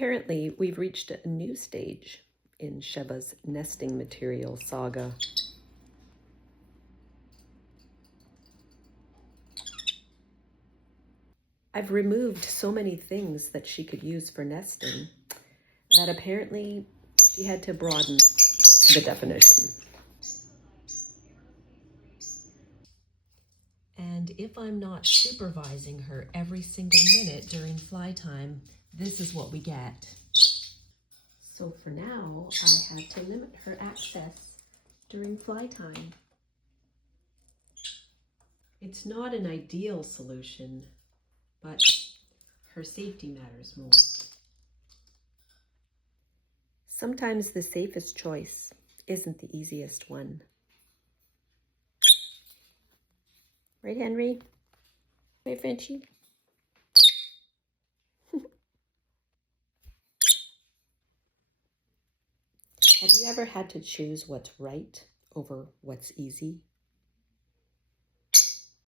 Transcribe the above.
Apparently, we've reached a new stage in Sheva's nesting material saga. I've removed so many things that she could use for nesting that apparently she had to broaden the definition. And if I'm not supervising her every single minute during fly time, this is what we get. So for now, I had to limit her access during fly time. It's not an ideal solution, but her safety matters most. Sometimes the safest choice isn't the easiest one. Right, Henry? Right, Frenchie? Have you ever had to choose what's right over what's easy?